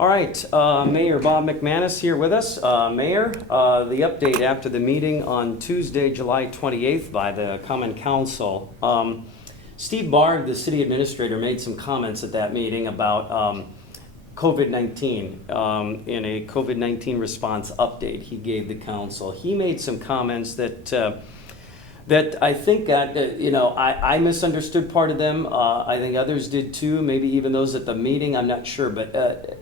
All right, Mayor Bob McManus here with us. Mayor, the update after the meeting on Tuesday, July 28th by the Common Council. Steve Bard, the city administrator, made some comments at that meeting about COVID-19. In a COVID-19 response update he gave the council, he made some comments that I think that, I misunderstood part of them. I think others did too, maybe even those at the meeting, I'm not sure. But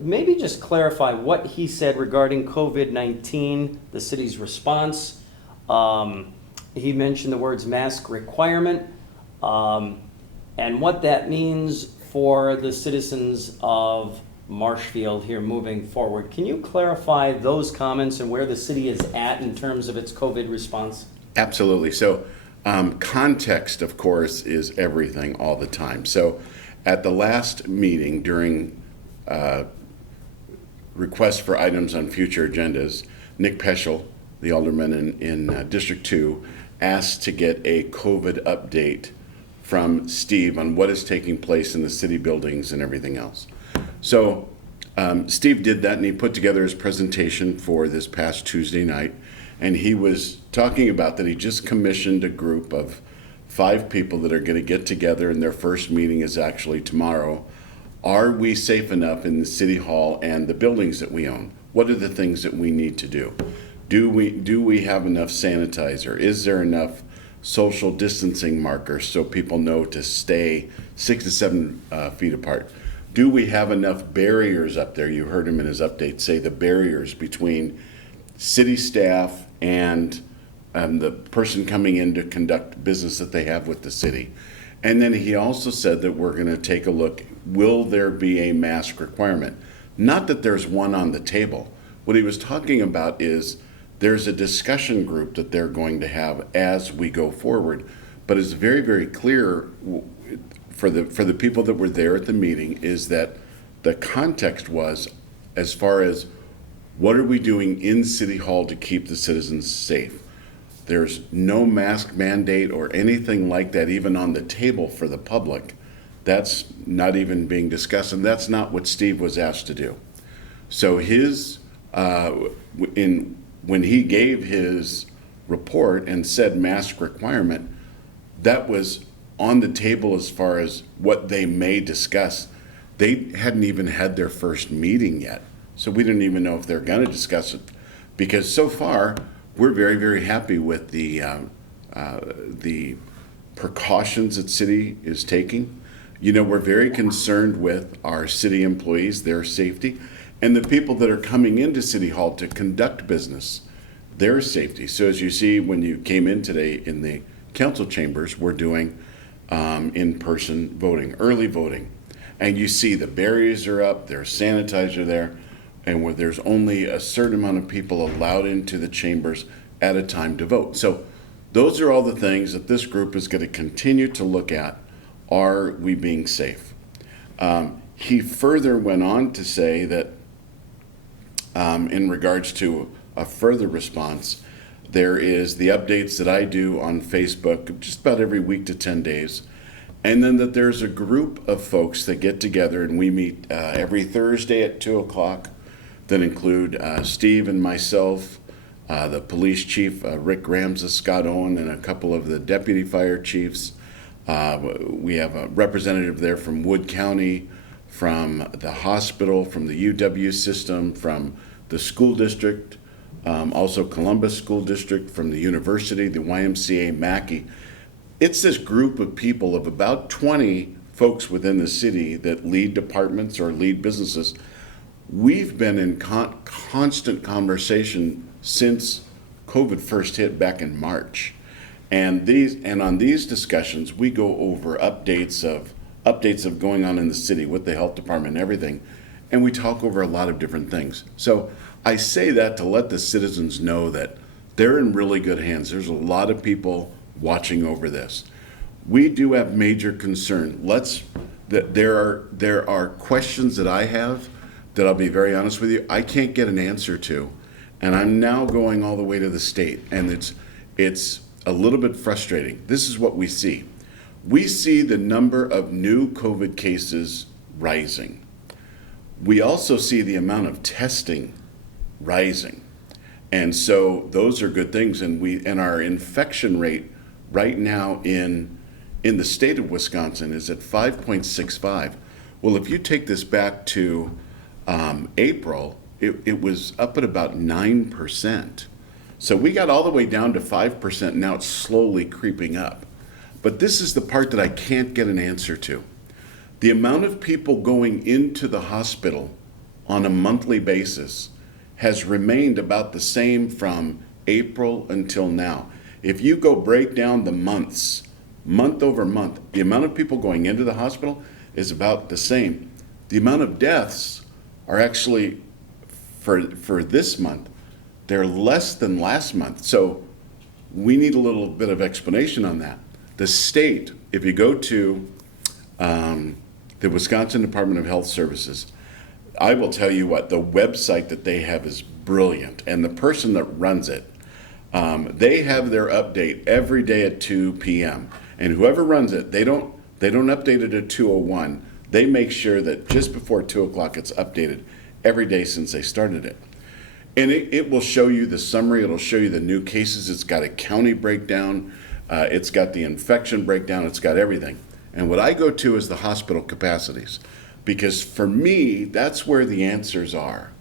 maybe just clarify what he said regarding COVID-19, the city's response. He mentioned the words mask requirement, and what that means for the citizens of Marshfield here moving forward. Can you clarify those comments and where the city is at in terms of its COVID response? Absolutely. So context, of course, is everything all the time. So at the last meeting during requests for items on future agendas, Nick Peschel, the alderman in District 2, asked to get a COVID update from Steve on what is taking place in the city buildings and everything else. So Steve did that, and he put together his presentation for this past Tuesday night. And he was talking about that he just commissioned a group of 5 people that are going to get together, and their first meeting is actually tomorrow. Are we safe enough in the city hall and the buildings that we own? What are the things that we need to do? Do we have enough sanitizer? Is there enough social distancing markers so people know to stay 6 to 7 feet apart? Do we have enough barriers up there? You heard him in his update say the barriers between city staff and the person coming in to conduct business that they have with the city. And then he also said that we're going to take a look, will there be a mask requirement? Not that there's one on the table. What he was talking about is there's a discussion group that they're going to have as we go forward. But it's very, very clear for the people that were there at the meeting is that the context was as far as what are we doing in City Hall to keep the citizens safe? There's no mask mandate or anything like that even on the table for the public. That's not even being discussed, and that's not what Steve was asked to do. So when he gave his report and said mask requirement, that was on the table as far as what they may discuss. They hadn't even had their first meeting yet. So we didn't even know if they're going to discuss it, because so far we're very, very happy with the precautions that city is taking. We're very concerned with our city employees, their safety, and the people that are coming into City Hall to conduct business, their safety. So as you see when you came in today in the council chambers, we're doing in-person voting, early voting, and you see the barriers are up, there's sanitizer there, and where there's only a certain amount of people allowed into the chambers at a time to vote. So those are all the things that this group is going to continue to look at. Are we being safe? He further went on to say that in regards to a further response, there is the updates that I do on Facebook just about every week to 10 days. And then that there's a group of folks that get together, and we meet every Thursday at 2 o'clock that include Steve and myself, the police chief, Rick Ramses, Scott Owen, and a couple of the deputy fire chiefs. We have a representative there from Wood County, from the hospital, from the UW system, from the school district, also Columbus School District, from the university, the YMCA, Mackey. It's this group of people of about 20 folks within the city that lead departments or lead businesses. We've been in constant conversation since COVID first hit back in March. And on these discussions, we go over updates of going on in the city with the health department and everything. And we talk over a lot of different things. So I say that to let the citizens know that they're in really good hands. There's a lot of people watching over this. We do have major concern. There are questions that I have that I'll be very honest with you, I can't get an answer to. And I'm now going all the way to the state, and it's a little bit frustrating. This is what we see. We see the number of new COVID cases rising. We also see the amount of testing rising. And so those are good things. And our infection rate right now in the state of Wisconsin is at 5.65. Well, if you take this back to April, it was up at about 9%. So we got all the way down to 5%. Now it's slowly creeping up. But this is the part that I can't get an answer to. The amount of people going into the hospital on a monthly basis has remained about the same from April until now. If you go break down the months, month over month, the amount of people going into the hospital is about the same. The amount of deaths are actually, for this month, they're less than last month. So we need a little bit of explanation on that. The state, if you go to the Wisconsin Department of Health Services, I will tell you what, the website that they have is brilliant. And the person that runs it, they have their update every day at 2 p.m. And whoever runs it, they don't update it at 2:01. They make sure that just before 2 o'clock it's updated every day since they started it. And it will show you the summary, it'll show you the new cases, it's got a county breakdown, it's got the infection breakdown, it's got everything. And what I go to is the hospital capacities, because for me, that's where the answers are.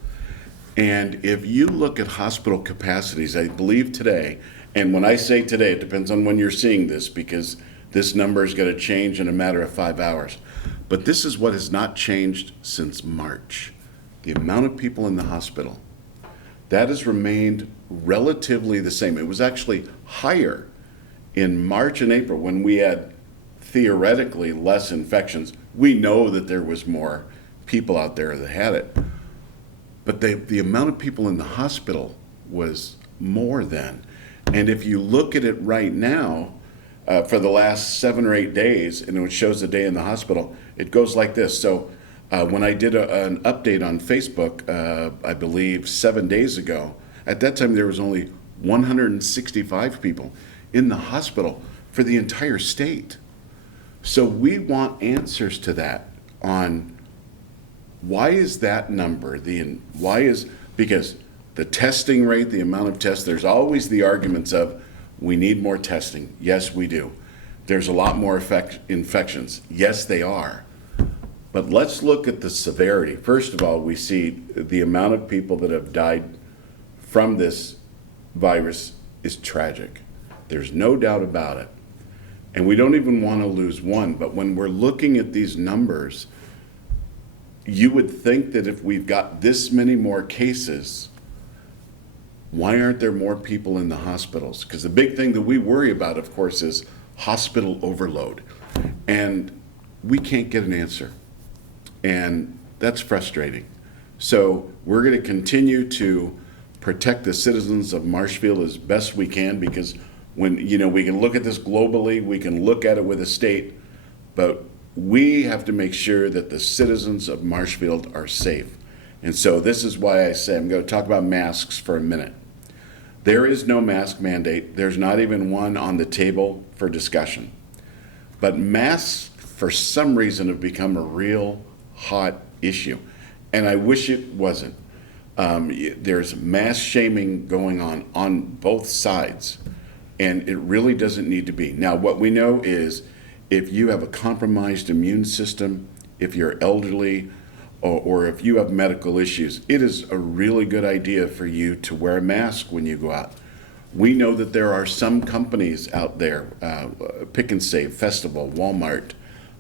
And if you look at hospital capacities, I believe today, and when I say today, it depends on when you're seeing this, because this number is going to change in a matter of 5 hours. But this is what has not changed since March. The amount of people in the hospital, that has remained relatively the same. It was actually higher in March and April when we had theoretically less infections. We know that there was more people out there that had it. But the amount of people in the hospital was more than. And if you look at it right now, for the last 7 or 8 days, and it shows the day in the hospital, it goes like this. So when I did an update on Facebook, I believe 7 days ago, at that time there was only 165 people in the hospital for the entire state. So we want answers to that on why is that number, because the testing rate, the amount of tests, there's always the arguments of we need more testing. Yes, we do. There's a lot more infections. Yes, they are. But let's look at the severity. First of all, we see the amount of people that have died from this virus is tragic. There's no doubt about it. And we don't even want to lose one. But when we're looking at these numbers, you would think that if we've got this many more cases, why aren't there more people in the hospitals? Because the big thing that we worry about, of course, is hospital overload. And we can't get an answer. And that's frustrating. So we're going to continue to protect the citizens of Marshfield as best we can, because when, we can look at this globally, we can look at it with a state, but we have to make sure that the citizens of Marshfield are safe. And so this is why I say I'm going to talk about masks for a minute. There is no mask mandate. There's not even one on the table for discussion. But masks, for some reason, have become a real hot issue. And I wish it wasn't. There's mass shaming going on both sides. And it really doesn't need to be. Now, what we know is if you have a compromised immune system, if you're elderly, or if you have medical issues, it is a really good idea for you to wear a mask when you go out. We know that there are some companies out there, Pick and Save, Festival, Walmart,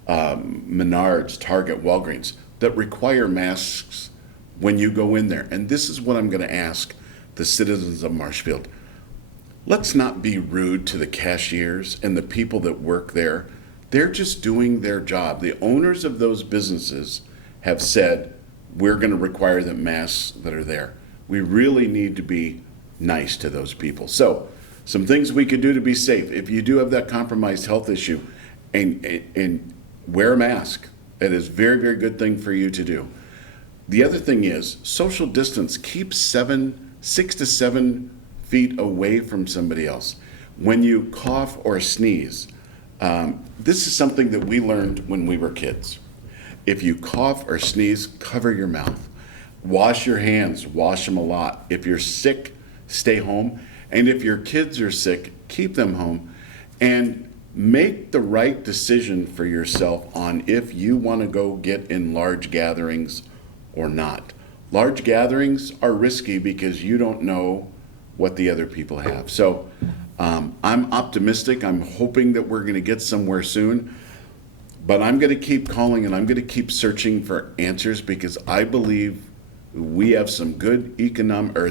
Menards, Target, Walgreens, that require masks when you go in there. And this is what I'm going to ask the citizens of Marshfield. Let's not be rude to the cashiers and the people that work there. They're just doing their job. The owners of those businesses have said, we're going to require the masks that are there. We really need to be nice to those people. So, some things we could do to be safe. If you do have that compromised health issue, and wear a mask. It is a very, very good thing for you to do. The other thing is social distance. Keep 6 to 7 feet away from somebody else. When you cough or sneeze, this is something that we learned when we were kids. If you cough or sneeze, cover your mouth. Wash your hands, wash them a lot. If you're sick, stay home. And if your kids are sick, keep them home. And make the right decision for yourself on if you want to go get in large gatherings or not. Large gatherings are risky because you don't know what the other people have. So I'm optimistic. I'm hoping that we're going to get somewhere soon. But I'm going to keep calling and I'm going to keep searching for answers because I believe we have some good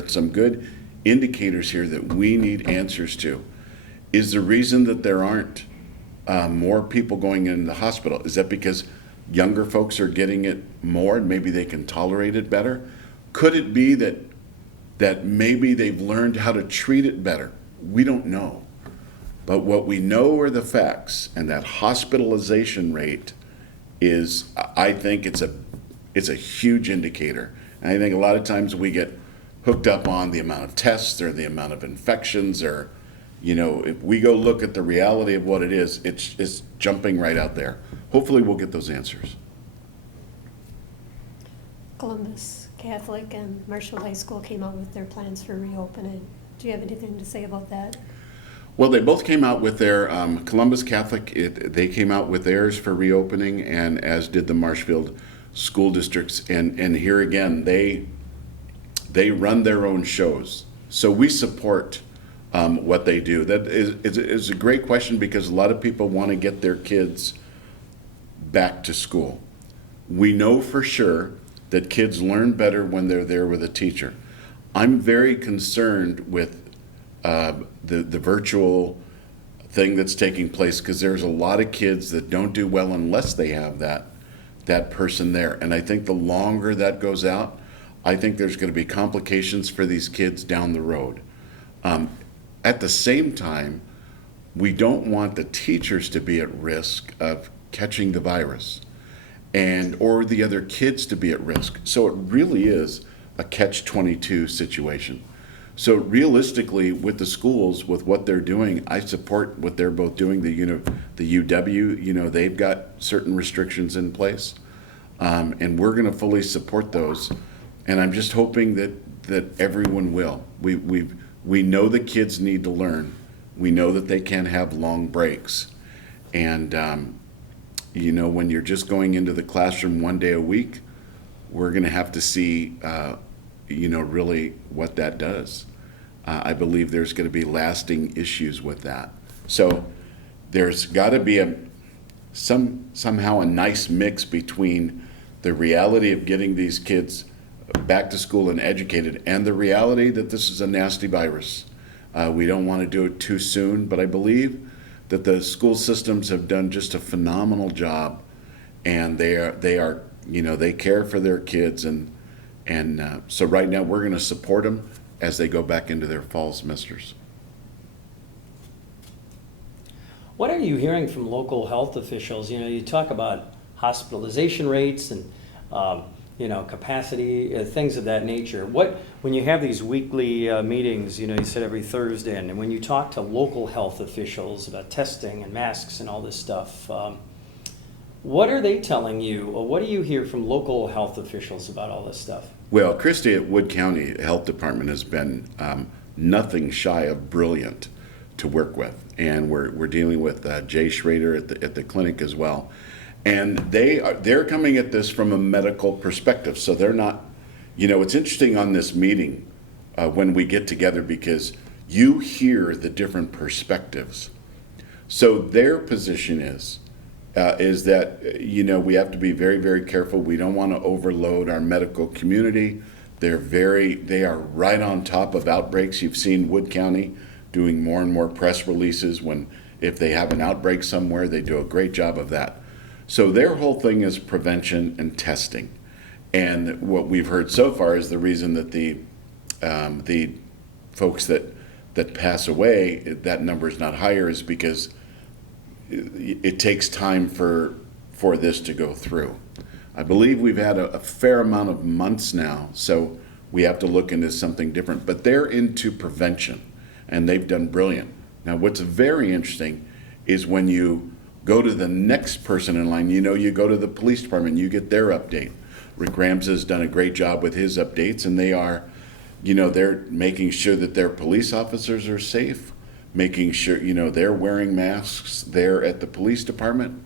some good indicators here that we need answers to. Is the reason that there aren't more people going in the hospital, is that because younger folks are getting it more and maybe they can tolerate it better? Could it be that maybe they've learned how to treat it better? We don't know. But what we know are the facts, and that hospitalization rate is, I think it's a huge indicator. And I think a lot of times we get hooked up on the amount of tests or the amount of infections, or, if we go look at the reality of what it is, it's jumping right out there. Hopefully we'll get those answers. Columbus Catholic and Marshfield High School came out with their plans for reopening. Do you have anything to say about that? Well, they both came out with their, Columbus Catholic, they came out with theirs for reopening, and as did the Marshfield school districts. And here again, they run their own shows. So we support what they do. That is a great question because a lot of people want to get their kids back to school. We know for sure that kids learn better when they're there with a teacher. I'm very concerned with the virtual thing that's taking place because there's a lot of kids that don't do well unless they have that person there. And I think the longer that goes out, I think there's going to be complications for these kids down the road. At the same time, we don't want the teachers to be at risk of catching the virus or the other kids to be at risk. So it really is a catch-22 situation. So realistically, with the schools, with what they're doing, I support what they're both doing. The UW, they've got certain restrictions in place, and we're going to fully support those. And I'm just hoping that everyone will. We know the kids need to learn. We know that they can't have long breaks, and when you're just going into the classroom one day a week, we're going to have to see. Really what that does. I believe there's going to be lasting issues with that. So there's got to be somehow a nice mix between the reality of getting these kids back to school and educated and the reality that this is a nasty virus. We don't want to do it too soon, but I believe that the school systems have done just a phenomenal job, and they care for their kids, and so right now we're going to support them as they go back into their fall semesters. What are you hearing from local health officials? You talk about hospitalization rates and capacity, things of that nature. When you have these weekly meetings, you said every Thursday, and when you talk to local health officials about testing and masks and all this stuff, what are they telling you, or what do you hear from local health officials about all this stuff? Well, Christie at Wood County Health Department has been nothing shy of brilliant to work with, and we're dealing with Jay Schrader at the clinic as well, and they're coming at this from a medical perspective. So they're not, it's interesting on this meeting when we get together because you hear the different perspectives. So their position is that we have to be very, very careful. We don't want to overload our medical community. They are right on top of outbreaks. You've seen Wood County doing more and more press releases if they have an outbreak somewhere. They do a great job of that. So their whole thing is prevention and testing. And what we've heard so far is the reason that the folks that pass away, that number is not higher, is because it takes time for this to go through. I believe we've had a fair amount of months now, so we have to look into something different. But they're into prevention, and they've done brilliant. Now, what's very interesting is when you go to the next person in line. You go to the police department, you get their update. Rick Rams has done a great job with his updates, and they are, they're making sure that their police officers are safe, making sure, they're wearing masks there at the police department,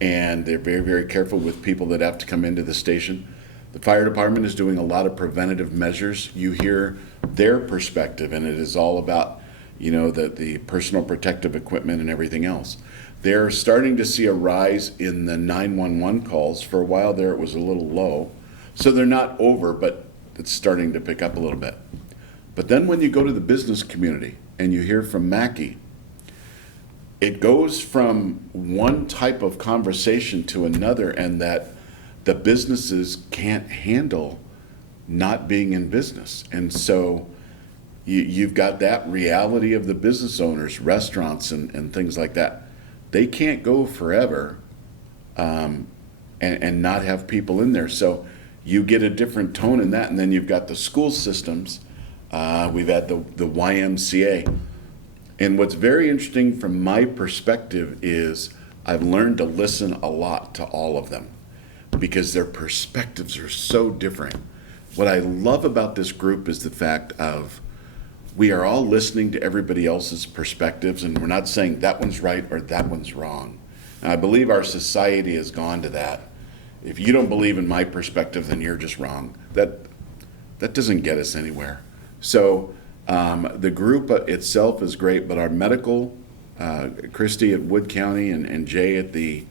and they're very, very careful with people that have to come into the station. The fire department is doing a lot of preventative measures. You hear their perspective, and it is all about, the personal protective equipment and everything else. They're starting to see a rise in the 911 calls. For a while there, it was a little low. So they're not over, but it's starting to pick up a little bit. But then when you go to the business community and you hear from Mackey, it goes from one type of conversation to another, and that the businesses can't handle not being in business. And so you've got that reality of the business owners, restaurants and things like that. They can't go forever and not have people in there. So you get a different tone in that. And then you've got the school systems. We've had the YMCA. And what's very interesting from my perspective is I've learned to listen a lot to all of them because their perspectives are so different. What I love about this group is the fact of we are all listening to everybody else's perspectives, and we're not saying that one's right or that one's wrong. And I believe our society has gone to that. If you don't believe in my perspective, then you're just wrong. That doesn't get us anywhere. So the group itself is great, but our medical, Christy at Wood County and Jay at the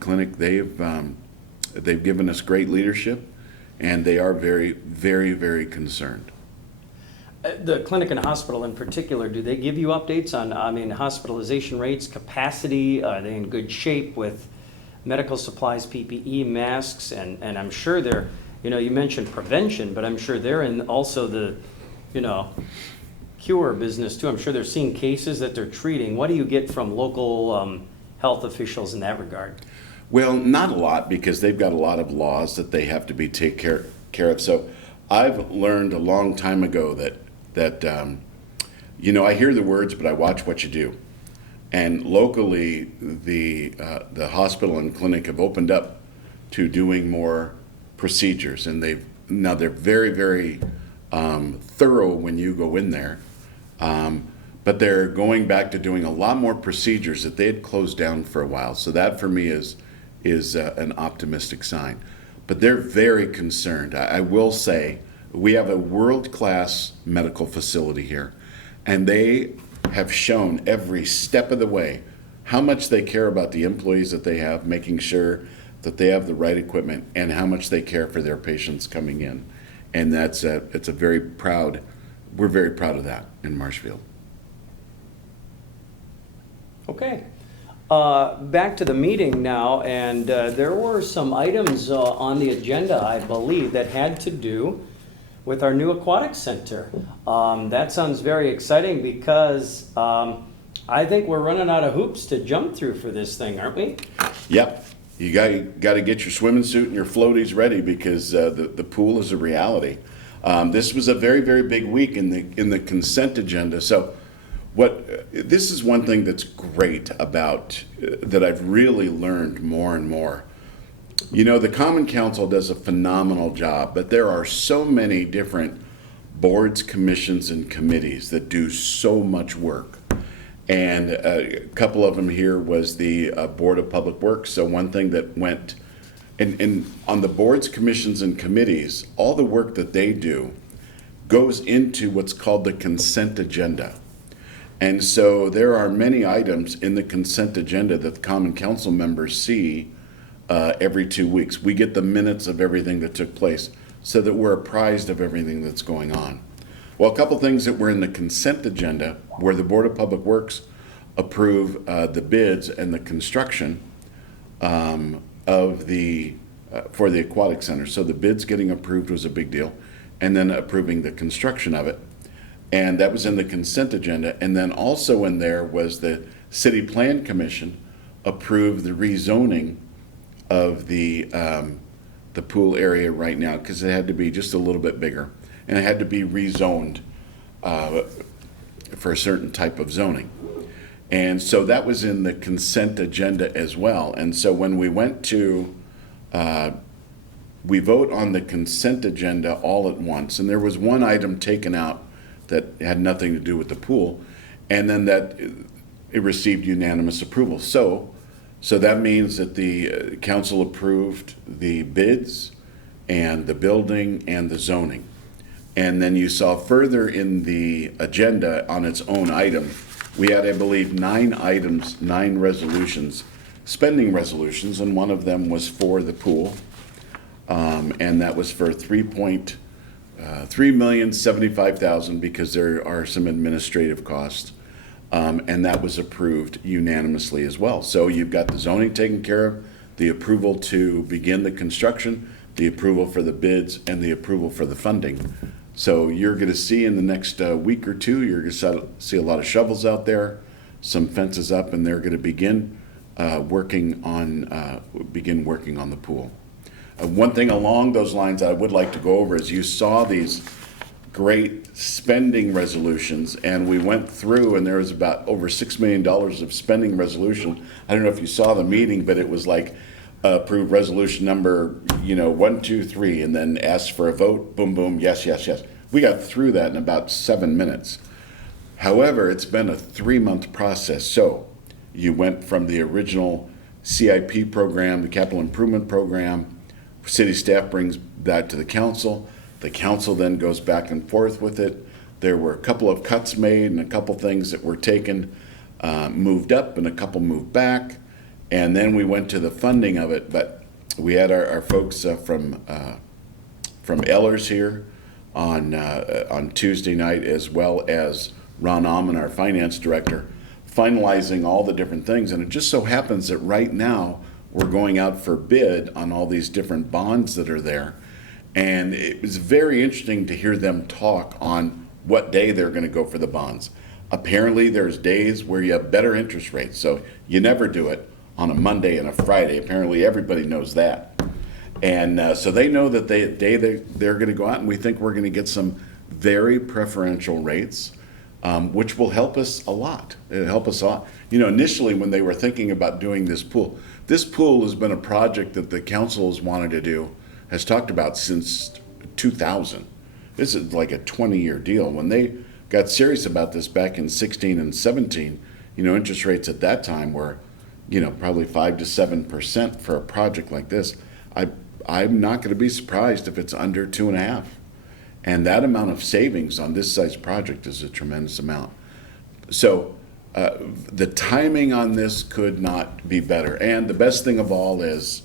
clinic, they've given us great leadership, and they are very, very, very concerned. The clinic and hospital in particular, do they give you updates on, hospitalization rates, capacity? Are they in good shape with medical supplies, PPE, masks? And I'm sure they're, you mentioned prevention, but I'm sure they're in also the, cure business too. I'm sure they're seeing cases that they're treating. What do you get from local health officials in that regard? Well, not a lot, because they've got a lot of laws that they have to be taken care of. So I've learned a long time ago that I hear the words, but I watch what you do. And locally, the hospital and clinic have opened up to doing more procedures, and they're very, very thorough when you go in there. But they're going back to doing a lot more procedures that they had closed down for a while. So that for me is an optimistic sign. But they're very concerned. I will say we have a world-class medical facility here, and they have shown every step of the way how much they care about the employees that they have, making sure that they have the right equipment, and how much they care for their patients coming in. And we're very proud of that in Marshfield. Okay. Back to the meeting now, and there were some items on the agenda, I believe, that had to do with our new aquatic center. That sounds very exciting because I think we're running out of hoops to jump through for this thing, aren't we? Yep. You got to get your swimming suit and your floaties ready, because the pool is a reality. This was a very, very big week in the consent agenda. So this is one thing that's great about that I've really learned more and more. The Common Council does a phenomenal job, but there are so many different boards, commissions, and committees that do so much work. And a couple of them here was the Board of Public Works. So one thing that went, and on the boards, commissions, and committees, all the work that they do goes into what's called the consent agenda. And so there are many items in the consent agenda that the Common Council members see every 2 weeks. We get the minutes of everything that took place so that we're apprised of everything that's going on. Well, a couple things that were in the consent agenda where the Board of Public Works approve the bids and the construction for the aquatic center. So the bids getting approved was a big deal, and then approving the construction of it. And that was in the consent agenda. And then also in there was the City Plan Commission approved the rezoning of the pool area right now, because it had to be just a little bit bigger, and it had to be rezoned for a certain type of zoning. And so that was in the consent agenda as well. And so when we went to, we vote on the consent agenda all at once, and there was one item taken out that had nothing to do with the pool, and then that it received unanimous approval. So that means that the council approved the bids and the building and the zoning. And then you saw further in the agenda on its own item, we had, I believe, 9 items, 9 resolutions, spending resolutions, and one of them was for the pool. And that was for $3,075,000 because there are some administrative costs. And that was approved unanimously as well. So you've got the zoning taken care of, the approval to begin the construction, the approval for the bids, and the approval for the funding. So you're going to see in the next week or two, you're going to see a lot of shovels out there, some fences up, and they're going to begin working on the pool. One thing along those lines I would like to go over is you saw these great spending resolutions, and we went through, and there was about over $6 million of spending resolution. I don't know if you saw the meeting, but it was like approved resolution number 1, 2, 3, and then asked for a vote. Boom, boom, yes, yes, yes. We got through that in about 7 minutes. However, it's been a 3-month process. So you went from the original CIP program, the capital improvement program. City staff brings that to the council. The council then goes back and forth with it. There were a couple of cuts made and a couple things that were taken, moved up, and a couple moved back. And then we went to the funding of it. But we had our folks from Ellers here on Tuesday night, as well as Ron Amman, our finance director, finalizing all the different things. And it just so happens that right now we're going out for bid on all these different bonds that are there. And it was very interesting to hear them talk on what day they're going to go for the bonds. Apparently there's days where you have better interest rates, so you never do it on a Monday and a Friday. Apparently everybody knows that. And so they know that they're going to go out, and we think we're going to get some very preferential rates, which will help us a lot. It'll help us a lot. Initially when they were thinking about doing this pool has been a project that the council has wanted to do, has talked about since 2000. This is like a 20-year deal. When they got serious about this back in 16 and 17, interest rates at that time were, probably 5 to 7% for a project like this. I'm not going to be surprised if it's under 2.5. And that amount of savings on this size project is a tremendous amount. So the timing on this could not be better. And the best thing of all is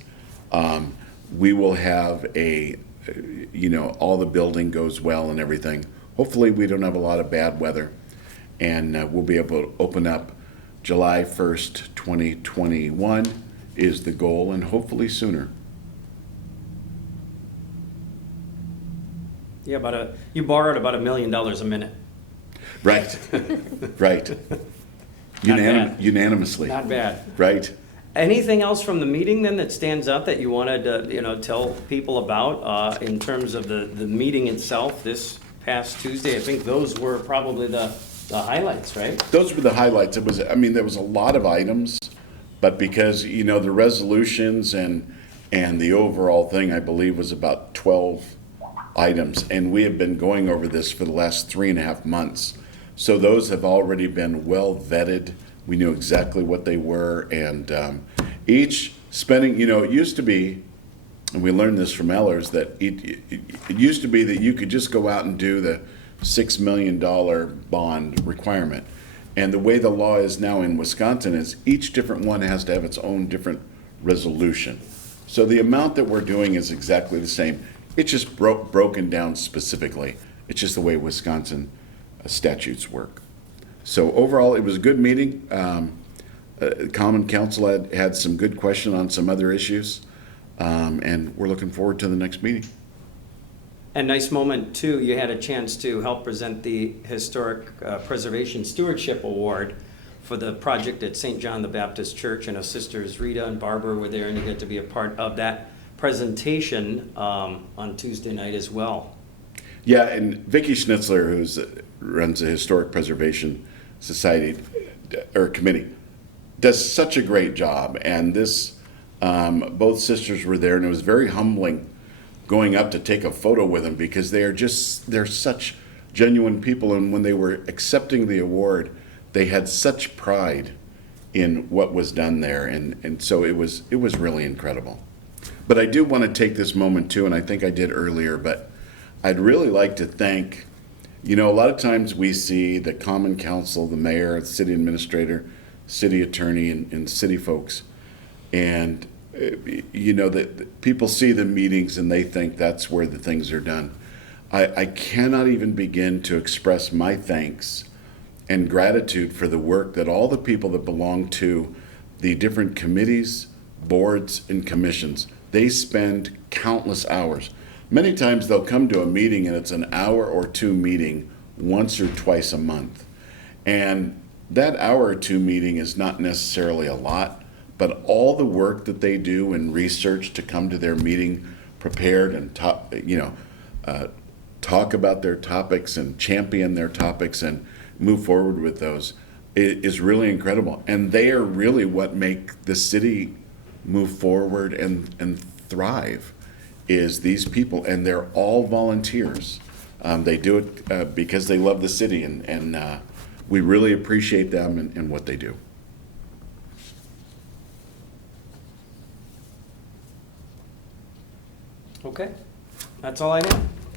we will have all the building goes well and everything. Hopefully we don't have a lot of bad weather, and we'll be able to open up July 1st, 2021 is the goal, and hopefully sooner. Yeah, you borrowed about $1 million a minute. Right, right. Unanimously. Not bad. Right. Anything else from the meeting then that stands out that you wanted to tell people about in terms of the meeting itself this past Tuesday? I think those were probably the highlights, right? Those were the highlights. There was a lot of items, but because the resolutions and the overall thing, I believe, was about 12 items, and we have been going over this for the last 3.5 months. So those have already been well vetted. We knew exactly what they were, and each spending, it used to be, and we learned this from Ellers, that it used to be that you could just go out and do the $6 million bond requirement. And the way the law is now in Wisconsin is each different one has to have its own different resolution. So the amount that we're doing is exactly the same. It's just broken down specifically. It's just the way Wisconsin statutes work. So overall, it was a good meeting. Common Council had some good questions on some other issues, and we're looking forward to the next meeting. And nice moment too, you had a chance to help present the Historic Preservation Stewardship Award for the project at St. John the Baptist Church, and our sisters Rita and Barbara were there, and you get to be a part of that presentation on Tuesday night as well. Yeah, and Vicki Schnitzler, who runs the Historic Preservation Society, or committee does such a great job. And this, both sisters were there, and it was very humbling going up to take a photo with them because they're such genuine people. And when they were accepting the award, they had such pride in what was done there. And so it was really incredible. But I do want to take this moment too, and I think I did earlier, but I'd really like to thank, a lot of times we see the common council, the mayor, the city administrator, city attorney, and city folks. And, that people see the meetings and they think that's where the things are done. I cannot even begin to express my thanks and gratitude for the work that all the people that belong to the different committees, boards, and commissions, they spend countless hours. Many times they'll come to a meeting and it's an hour or two meeting once or twice a month. And that hour or two meeting is not necessarily a lot, but all the work that they do in research to come to their meeting prepared and talk about their topics and champion their topics and move forward with those is really incredible. And they are really what make the city move forward and thrive, is these people, and they're all volunteers. They do it because they love the city, and we really appreciate them and what they do. Okay, that's all I have.